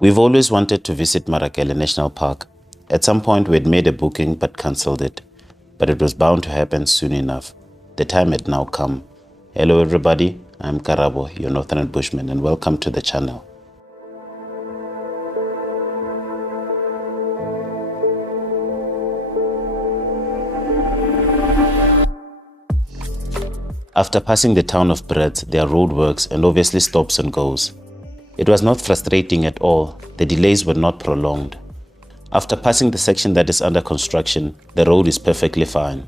We've always wanted to visit Marakele National Park. At some point we had made a booking but cancelled it. But it was bound to happen soon enough. The time had now come. Hello everybody, I'm Karabo, your Northern Bushman, and welcome to the channel. After passing the town of Brits, there are roadworks and obviously stops and goes. It was not frustrating at all. The delays were not prolonged. After passing the section that is under construction, the road is perfectly fine.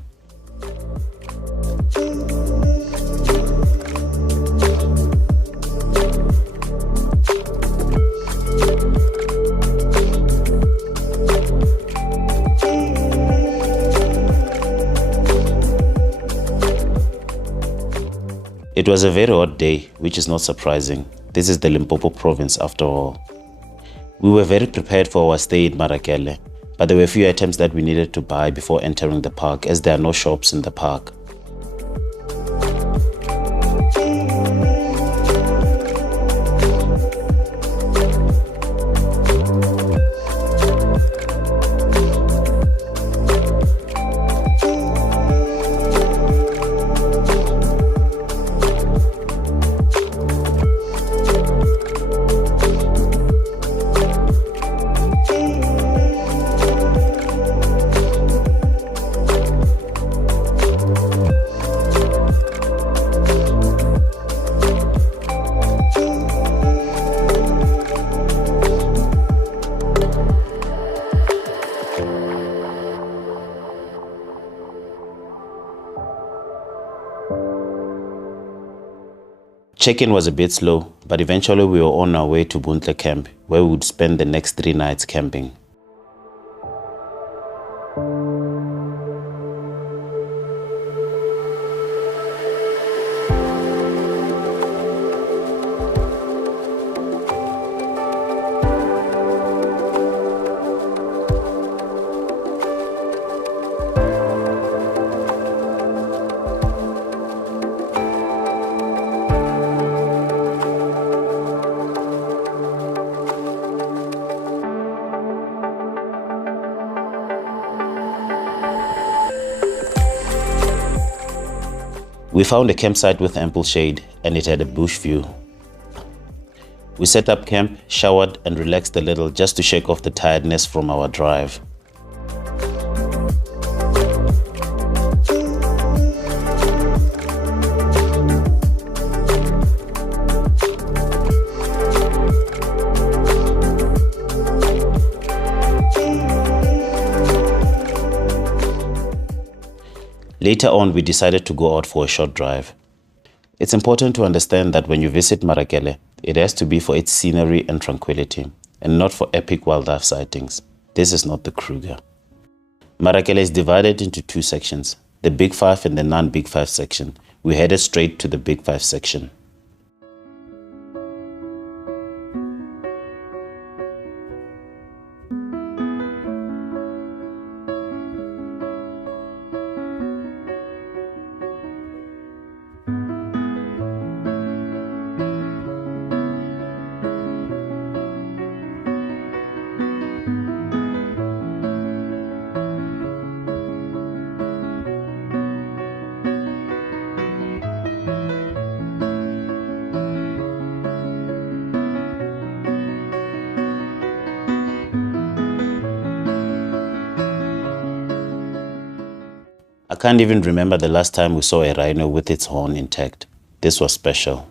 It was a very hot day, which is not surprising. This is the Limpopo Province after all. We were very prepared for our stay in Marakele, but there were a few items that we needed to buy before entering the park, as there are no shops in the park. Check-in was a bit slow, but eventually we were on our way to Bontle camp, where we would spend the next 3 nights camping. We found a campsite with ample shade, and it had a bush view. We set up camp, showered and relaxed a little just to shake off the tiredness from our drive. Later on, we decided to go out for a short drive. It's important to understand that when you visit Marakele, it has to be for its scenery and tranquility, and not for epic wildlife sightings. This is not the Kruger. Marakele is divided into 2 sections, the Big 5 and the non-Big 5 section. We headed straight to the Big 5 section. I can't even remember the last time we saw a rhino with its horn intact. This was special.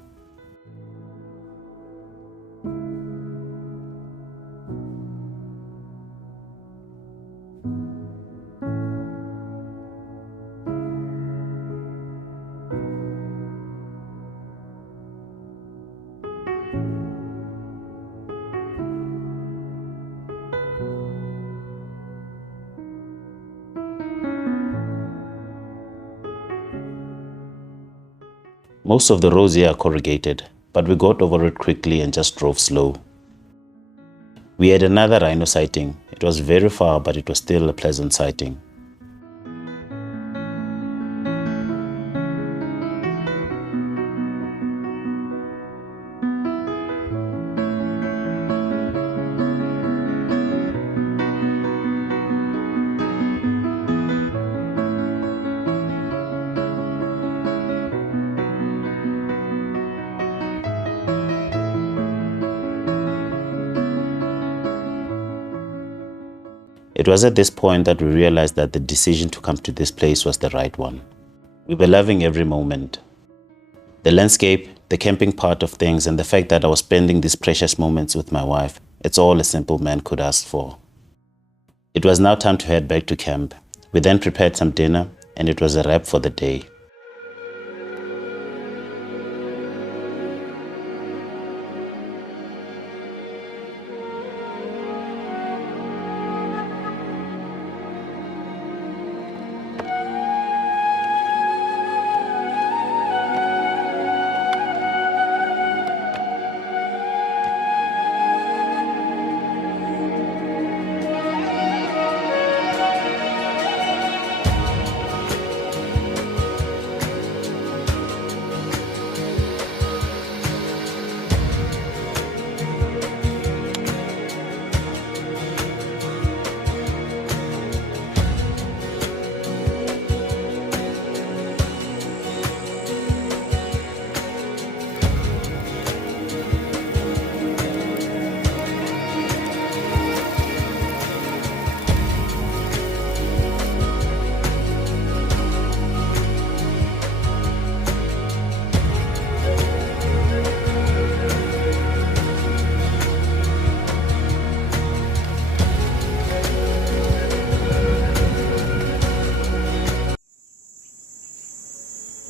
Most of the roads here are corrugated, but we got over it quickly and just drove slow. We had another rhino sighting. It was very far, but it was still a pleasant sighting. It was at this point that we realized that the decision to come to this place was the right one. We were loving every moment. The landscape, the camping part of things, and the fact that I was spending these precious moments with my wife, it's all a simple man could ask for. It was now time to head back to camp. We then prepared some dinner, and it was a wrap for the day.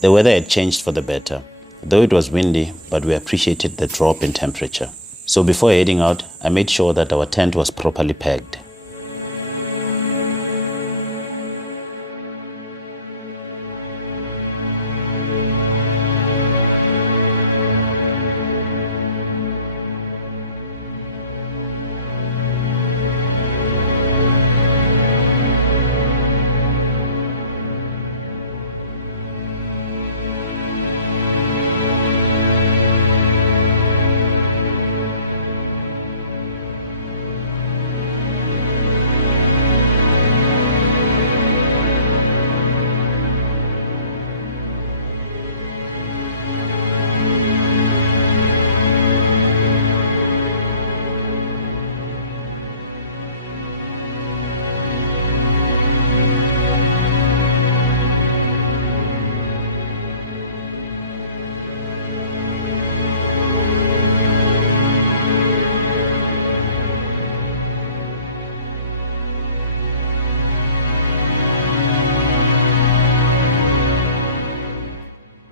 The weather had changed for the better, though it was windy, but we appreciated the drop in temperature. So before heading out, I made sure that our tent was properly packed.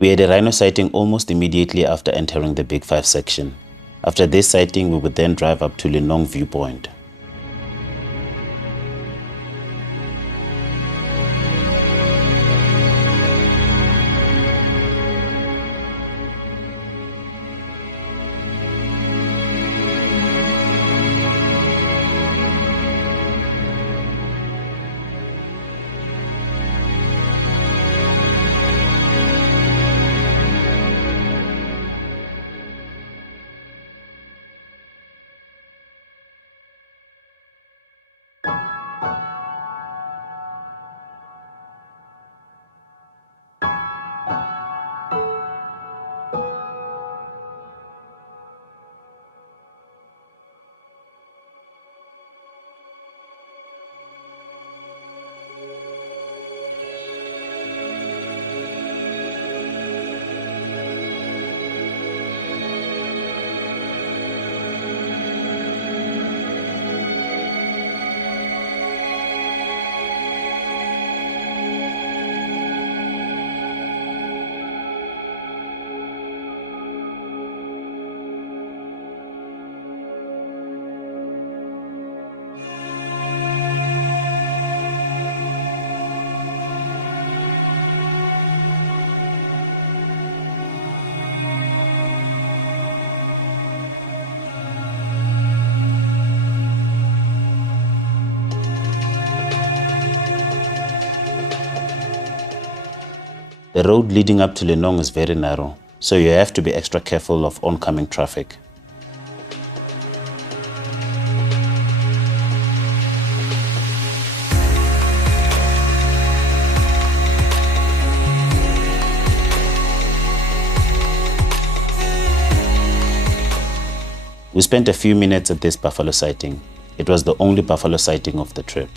We had a rhino sighting almost immediately after entering the Big 5 section. After this sighting, we would then drive up to Lenong viewpoint. The road leading up to Lenong is very narrow, so you have to be extra careful of oncoming traffic. We spent a few minutes at this buffalo sighting. It was the only buffalo sighting of the trip.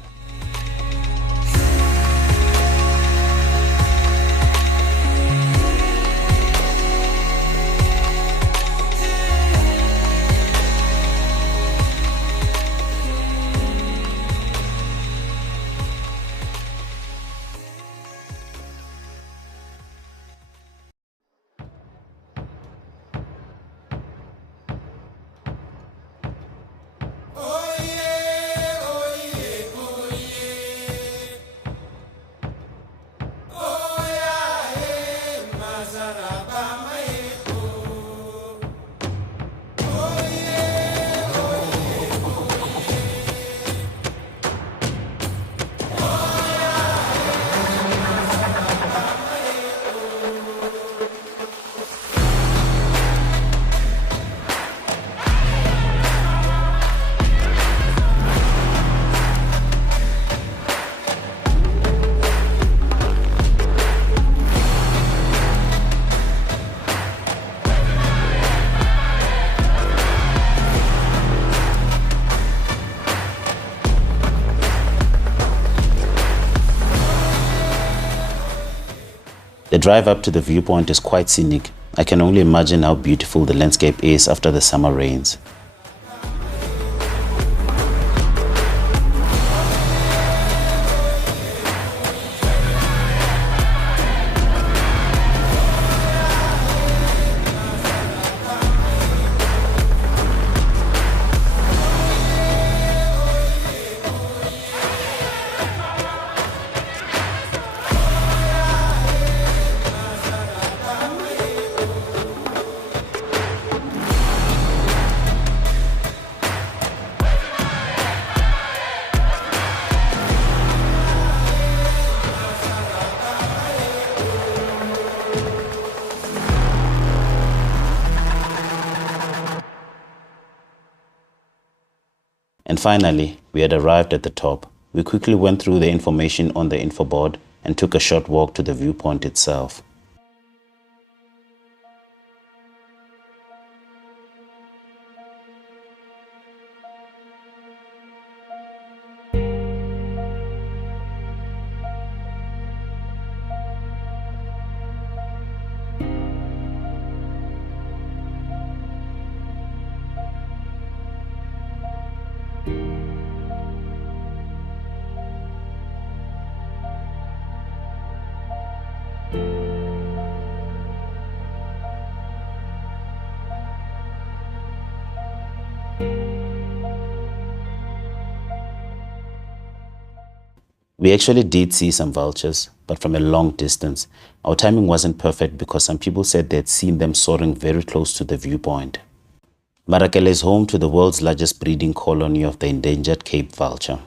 The drive up to the viewpoint is quite scenic. I can only imagine how beautiful the landscape is after the summer rains. And finally, we had arrived at the top. We quickly went through the information on the info board and took a short walk to the viewpoint itself. We actually did see some vultures, but from a long distance. Our timing wasn't perfect because some people said they had seen them soaring very close to the viewpoint. Marakele is home to the world's largest breeding colony of the endangered Cape vulture.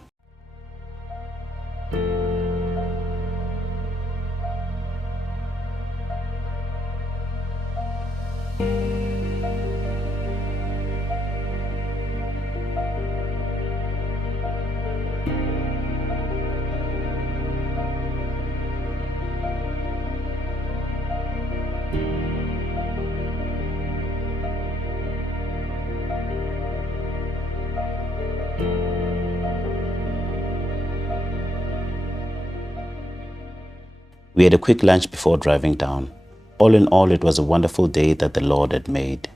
We had a quick lunch before driving down. All in all, it was a wonderful day that the Lord had made.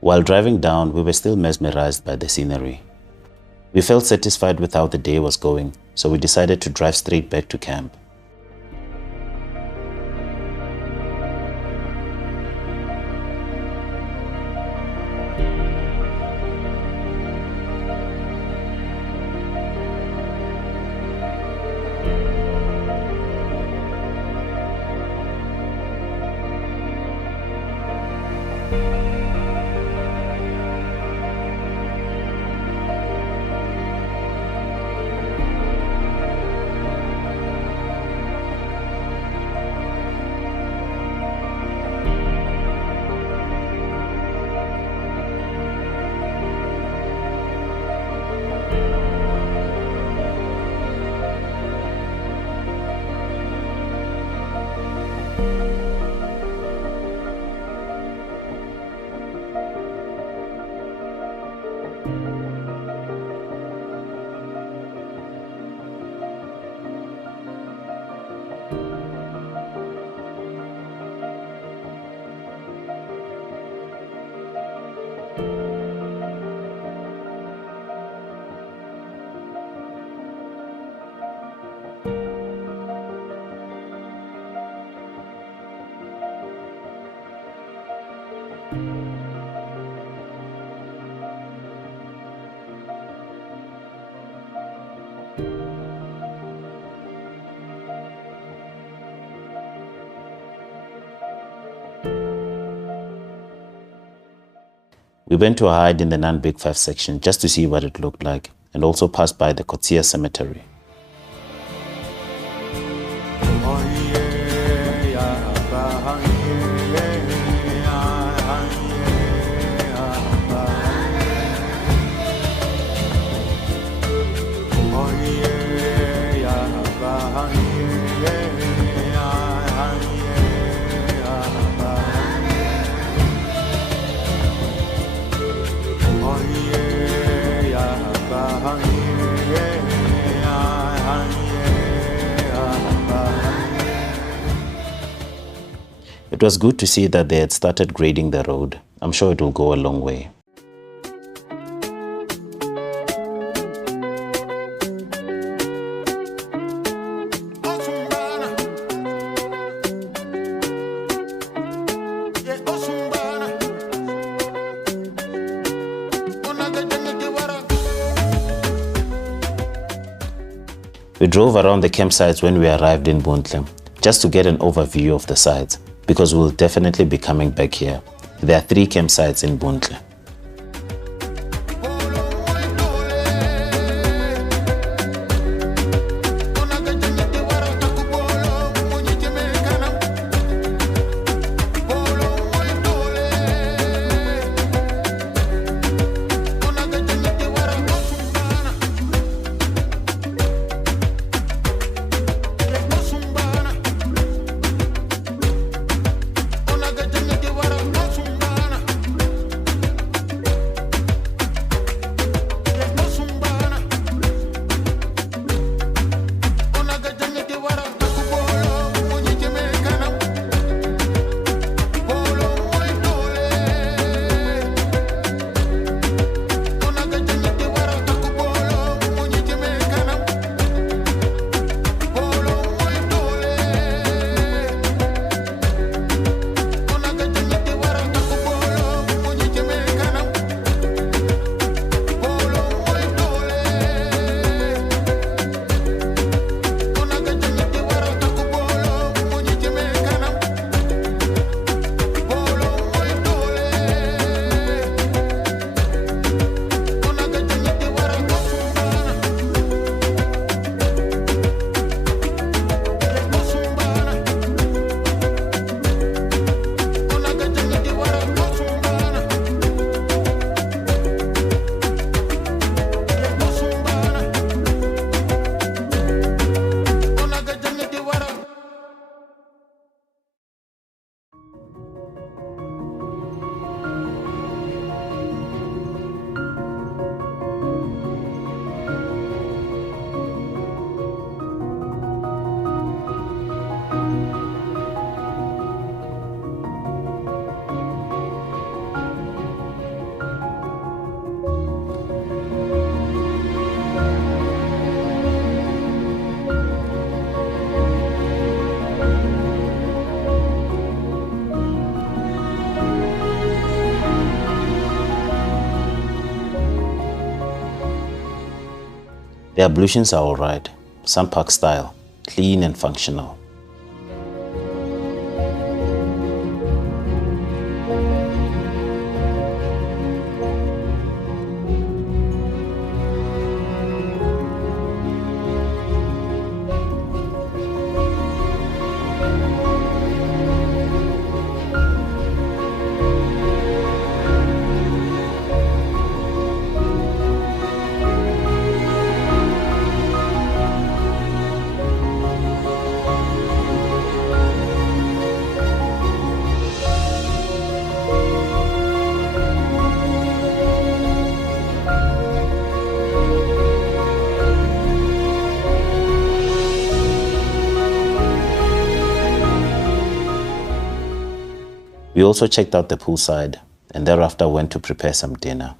While driving down, we were still mesmerized by the scenery. We felt satisfied with how the day was going, so we decided to drive straight back to camp. We went to a hide in the non-Big 5 section just to see what it looked like, and also passed by the Kotsia cemetery. It was good to see that they had started grading the road. I'm sure it will go a long way. We drove around the campsites when we arrived in Bontle, just to get an overview of the sites, because we'll definitely be coming back here. There are 3 campsites in Bontle. The ablutions are alright, some park style, clean and functional. We also checked out the poolside and thereafter went to prepare some dinner.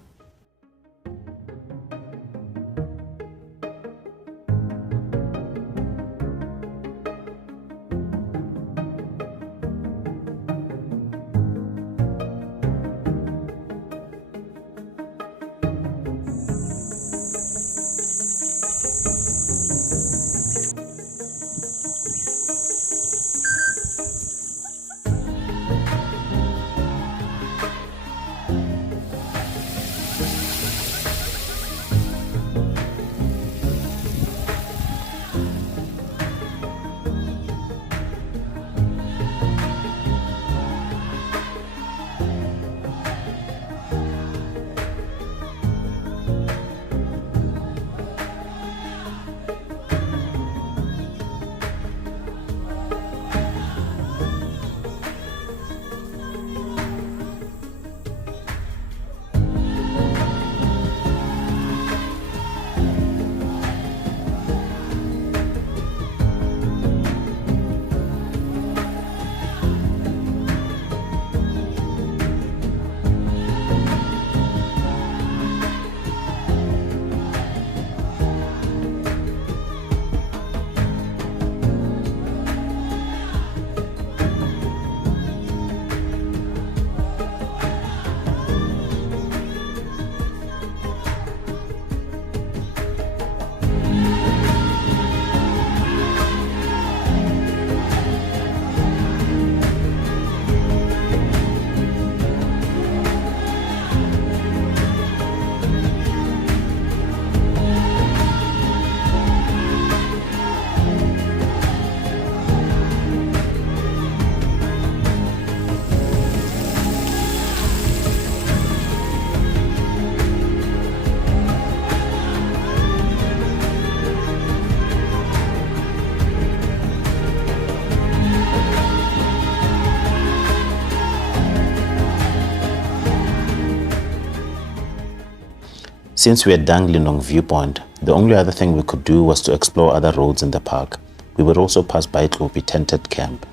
Since we had done Lenong viewpoint, the only other thing we could do was to explore other roads in the park. We would also pass by Tlopi tented camp.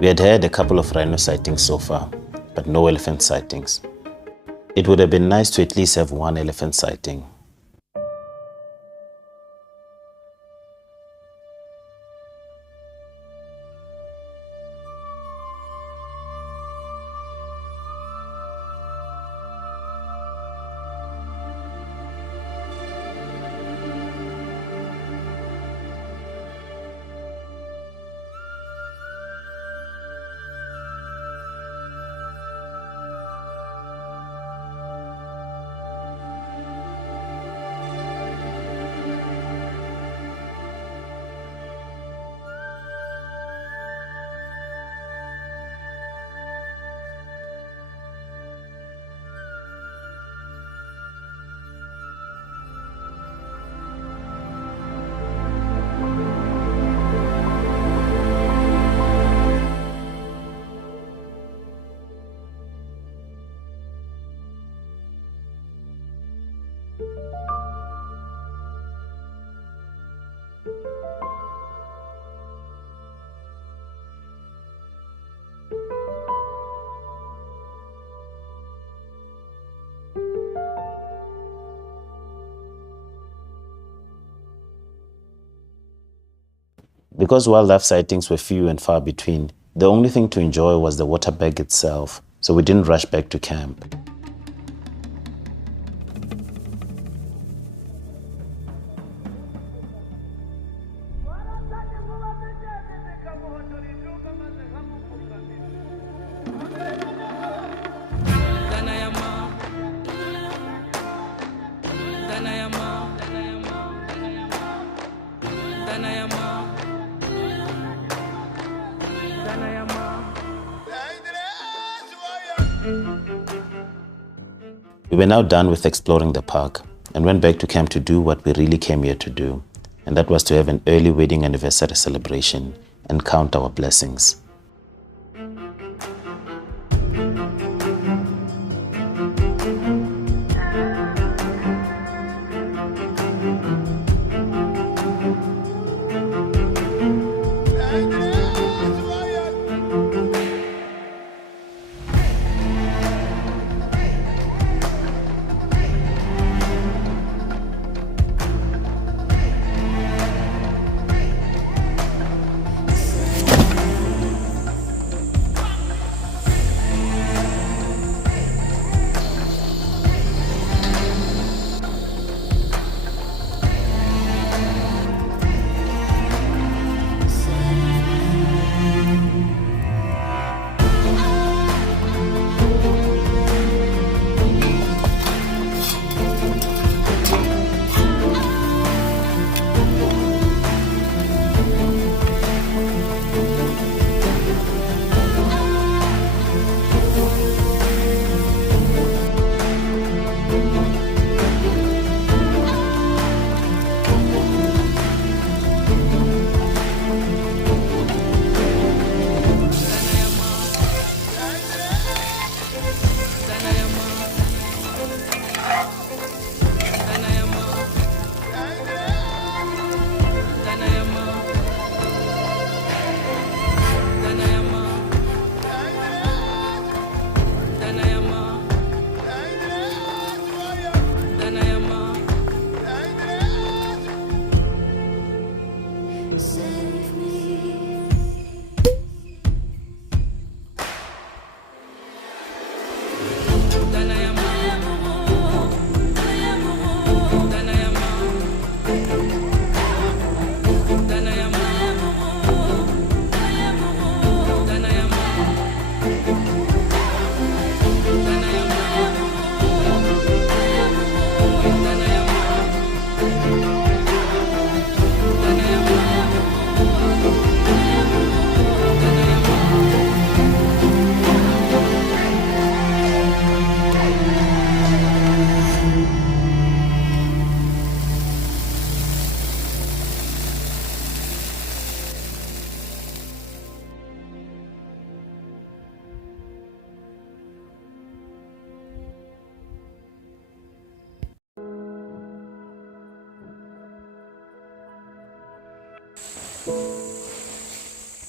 We had had a couple of rhino sightings so far, but no elephant sightings. It would have been nice to at least have one elephant sighting. Because wildlife sightings were few and far between, the only thing to enjoy was the Waterberg itself, so we didn't rush back to camp. We were now done with exploring the park and went back to camp to do what we really came here to do, and that was to have an early wedding anniversary celebration and count our blessings.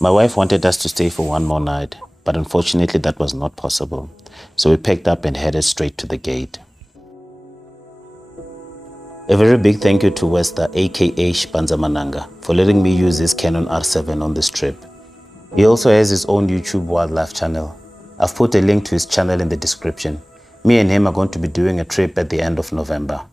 My wife wanted us to stay for one more night, but unfortunately that was not possible. So we packed up and headed straight to the gate. A very big thank you to Wester aka Xipandza Mananga for letting me use his Canon R7 on this trip. He also has his own YouTube wildlife channel. I've put a link to his channel in the description. Me and him are going to be doing a trip at the end of November.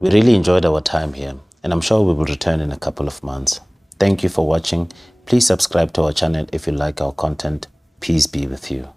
We really enjoyed our time here, and I'm sure we will return in a couple of months. Thank you for watching. Please subscribe to our channel if you like our content. Peace be with you.